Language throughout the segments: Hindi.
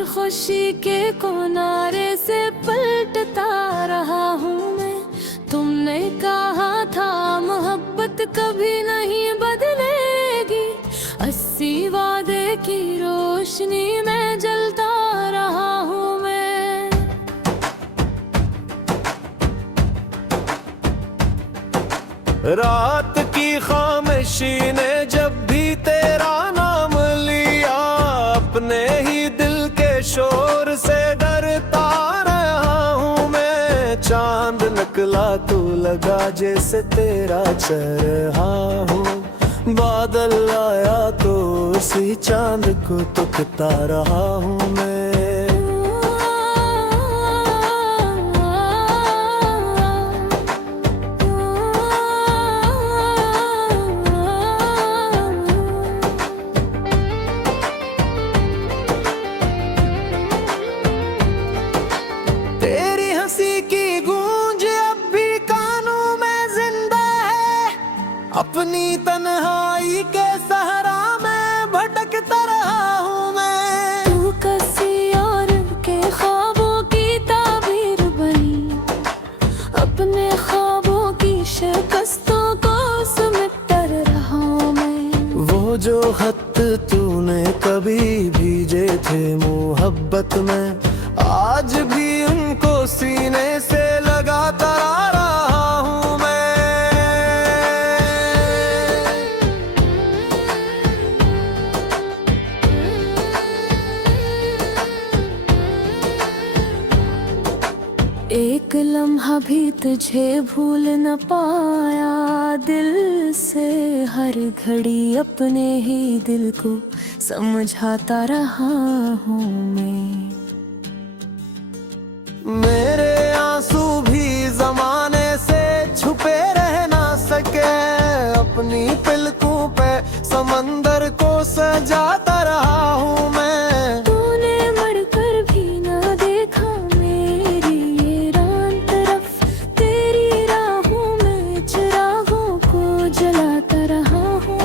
हर खुशी के किनारे से पलटता रहा हूँ मैं। तुमने कहा था मोहब्बत कभी नहीं बदलेगी, 80 वादे की रोशनी में जलता रहा हूँ मैं। रात की खामोशी ने जब भी तेरा नाम लिया, अपने ही दिल के शोर से डरता रहा हूँ मैं। चांद निकला तो लगा जैसे तेरा चरहा हूँ, बादल आया तो उसी चांद को तुकता रहा हूँ मैं। तेरी हंसी की गूंज अब भी कानों में जिंदा है, अपनी तन्हाई के सहारा में भटकता रहा हूँ मैं। तू किसी और के ख्वाबों की ताबीर बनी, अपने ख्वाबों की शिकस्तों को समेट रहा हूँ मैं। वो जो खत तूने कभी भेजे थे मोहब्बत में, आज भी उनको सीने से लगाता रहा हूँ मैं। एक लम्हा भी तुझे भूल न पाया दिल से, हर घड़ी अपने ही दिल को समझाता रहा हूँ मैं। मेरे आंसू भी जमाने से छुपे रह ना सके, अपनी पलकों पे समंदर को सजाता रहा हूँ मैं। तूने मरकर भी ना देखा मेरी ये रात तरफ, तेरी राहों में चिरागों को जलाता रहा हूँ।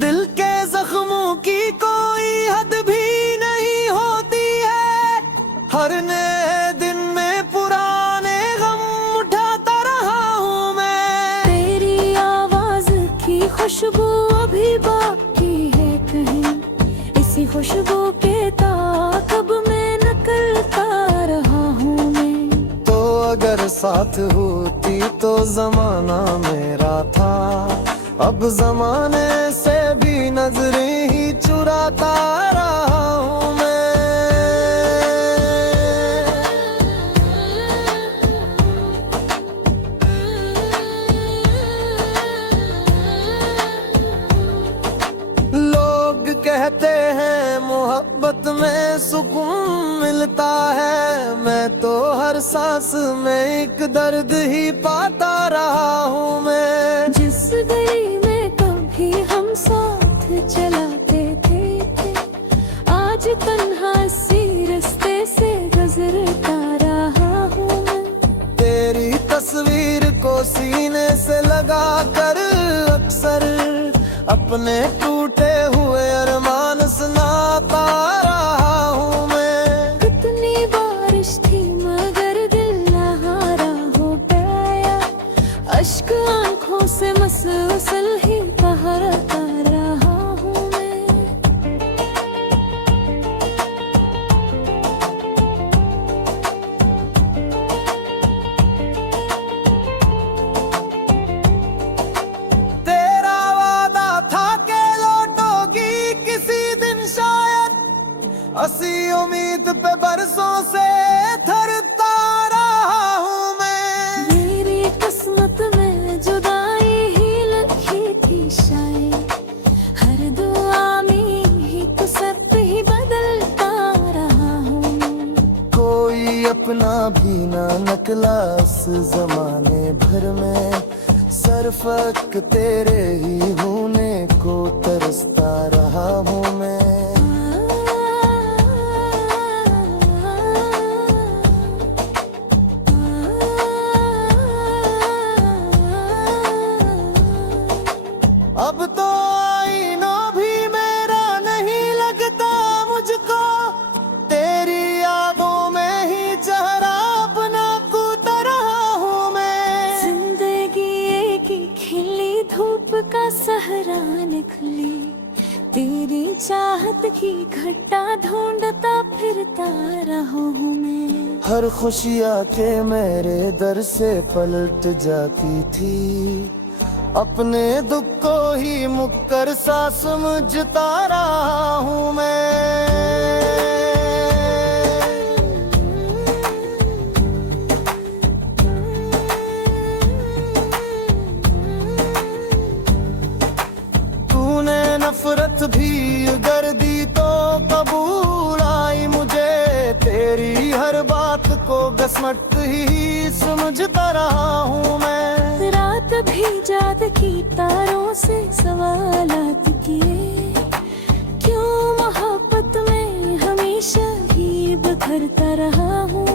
दिल के जख्मों की कोई हद भी नहीं होती है, हर नए दिन में पुराने गम उठाता रहा हूँ मैं। तेरी आवाज की खुशबू अभी बाकी है कहीं, इसी खुशबू के ताक़ब में निकलता रहा हूँ मैं। तो अगर साथ होती तो जमाना मेरा था, अब जमाने से भी नजरें ही चुराता रहा हूँ मैं। लोग कहते हैं मोहब्बत में सुकून मिलता है, मैं तो हर सांस में एक दर्द ही पाता रहा हूँ मैं। जिस गली में कभी हम साथ चलाते थे, आज तन्हा सी रास्ते से गुजरता रहा हूँ मैं। तेरी तस्वीर को सीने से लगा कर अक्सर अपने टूटे हुए अरमान सुनाता रहा हूँ मैं। कितनी बारिश थी मगर दिल नहारा हो गया, अश्क आंखों से मसलसल ही बहता रहा हूँ मैं। तेरा वादा था के लौटोगी किसी दिन शायद, असी उम्मीद पे बरसों से थरता रहा हूँ मैं। मेरी किस्मत में जुदाई ही लिखी थी शायद, हर दुआ में ही तो सब ही बदलता रहा हूँ मैं। कोई अपना भी ना निकला इस जमाने भर में, सरफक तेरे ही होने को तरसता रहा हूँ मैं। चाहत की घट्टा ढूंढता फिरता रहा हूँ मैं। हर खुशियाँ के मेरे दर से पलट जाती थी, अपने दुख को ही मुक्कर सा समझता रहा हूँ मैं। तूने नफरत भी अगर दी तो कबूल आई मुझे, तेरी हर बात को गस्मट ही समझता रहा हूँ मैं। रात भी याद की तारों से सवालात किए, क्यों मोहब्बत में हमेशा ही बिखरता रहा हूँ।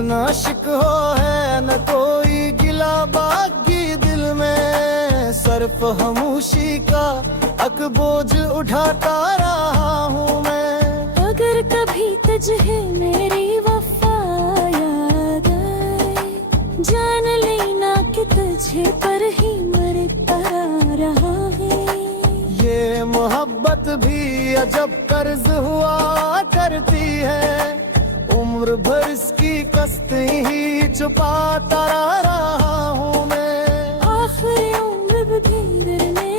न शिकवा है न कोई गिला बाकी दिल में, सिर्फ खामोशी का अकबोझ उठाता रहा हूँ मैं। अगर कभी तुझे मेरी वफा याद आए, जान लेना कि तुझे पर ही मरता रहा है। ये मोहब्बत भी अजब कर्ज हुआ करती है, उम्र भर इसकी कस्ती ही छुपाता रहा हूँ मैं। आखिरी उम्र भी दिल ने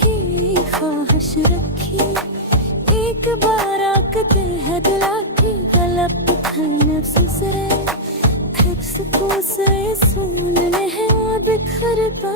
ही ख्वाहिश रखी, एक बार आकते है दिला की गलत खाना सुसरे, फिर से सुनने है बिखरता